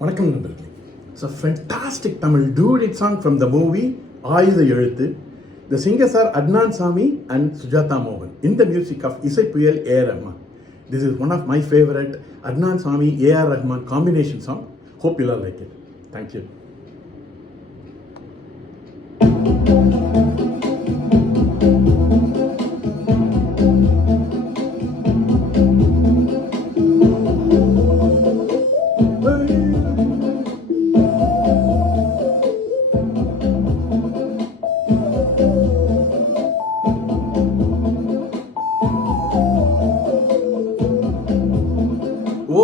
வணக்கம் நண்பர்களே. It's a fantastic Tamil duet song from the movie ஆயுத எழுத்து. The singers are Adnan Sami and Sujata Mohan in the music of Isai Puyal A. R. Rahman. This is one of my favorite Adnan Sami A. R. Rahman combination song. Hope you all like it. Thank you.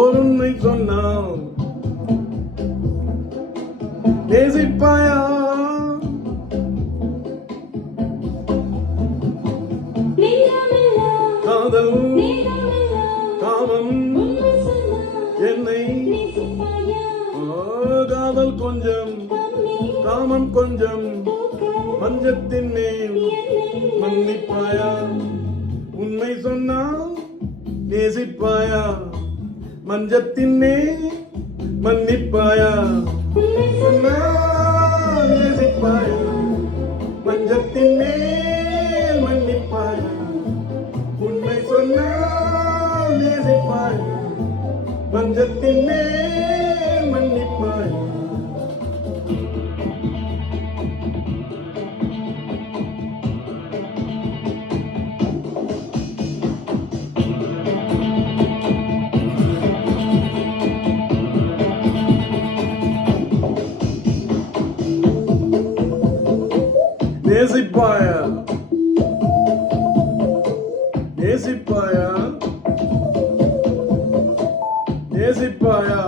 உன்னை சொன்னால் நேசிப்பாயா? காதல் காமம் என்னை காதல் கொஞ்சம் காமம் கொஞ்சம் பஞ்சத்தின் மேல் மன்னிப்பாயா? உண்மை சொன்னால் நேசிப்பாயா? மஞ்சத்தின் மேல் மன்னிப்பாயா? நேசிப்பாயா? மஞ்சத்தின் மேல் மன்னிப்பாயா? உண்மை சொன்னால் நேசிப்பாயா? மஞ்சத்தின் மேல் மன்னிப்பாயா? நேசிப்பாயா? நேசிப்பாயா? நேசிப்பாயா?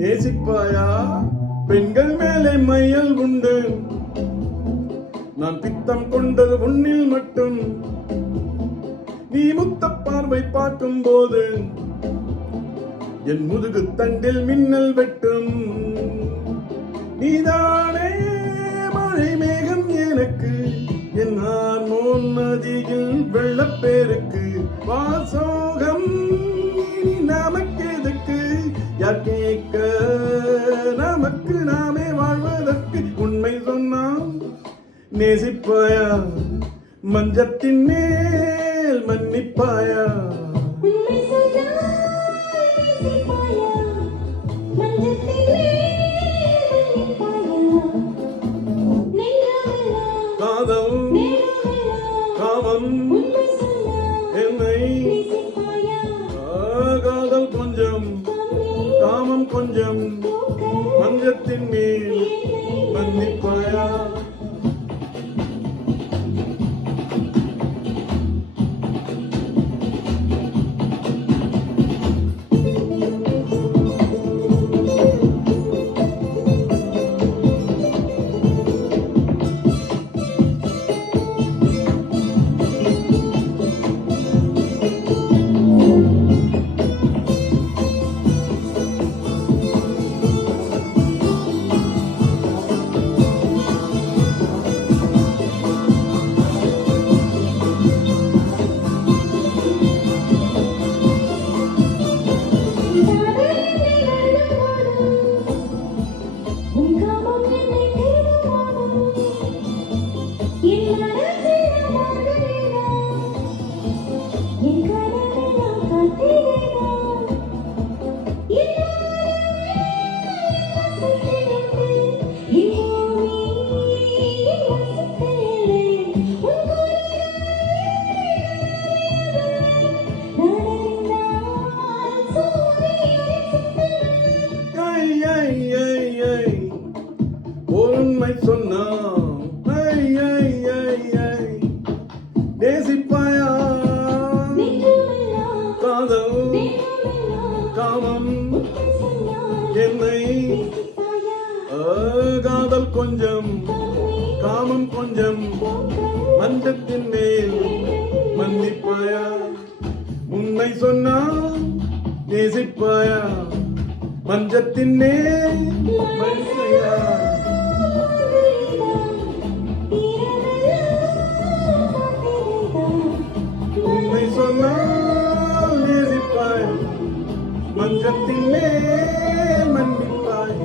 நேசிப்பாயா? பெண்கள் மேலே மையல் உண்டு, நான் பித்தம் கொண்டது உன்னில் மட்டும். நீ முத்த பார்வை பார்க்கும் போது என் முதுகு தண்டில் மின்னல் வெட்டும். நீதானே மழை மேகம் எனக்கு, என் ஹார்மோன் நதியில் வெள்ளப்பேருக்கு. வாசோகம் இனி நமக்கு எதுக்கு? யார் கேட்க? நமக்கு நாமே வாழ்வதற்கு. உண்மை சொன்னால் நேசிப்பாயா? மஞ்சத்தின் மேல் மன்னிப்பாயா? காதல் காமம் என்னை காதல் கொஞ்சம் காமம் கொஞ்சம் மஞ்சத்தின் மேல் மன்னிப்பாயா? உண்மை சொன்னால் நேசிப்பாயா? காதல் காமம் என்னை காதல் கொஞ்சம் காமம் கொஞ்சம் மஞ்சத்தின் மேல் மன்னிப்பாயா? உண்மை சொன்னால் நேசிப்பாயா? மஞ்சத்தின் மேல் மன்னிப்பாயா? உண்மை சொன்னால் நேசிப்பாயா? மன்றத்தின் மேல் மன்னிப்பாய்.